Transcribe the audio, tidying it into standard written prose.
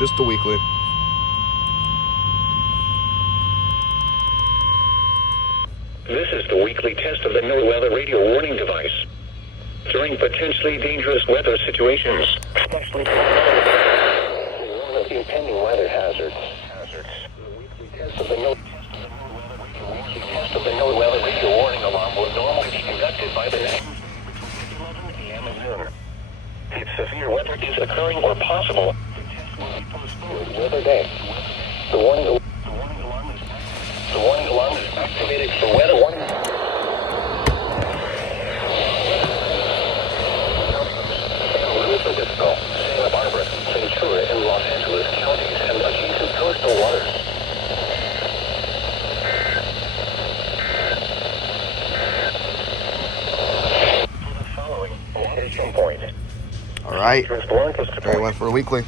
just a weekly. This is the weekly test of the NOAA weather radio warning device. During potentially dangerous weather situations, especially one of the impending weather hazards. The weekly test of the NOAA weather radio warning alarm will normally be conducted by the between 11 a.m. and noon. If severe weather is occurring or possible, the test will be postponed weather day. The warning alarm is activated for weather warning. Santa Barbara, Ventura, and Los Angeles counties and adjacent coastal waters. For the following attention point. All right. There we went for a weekly.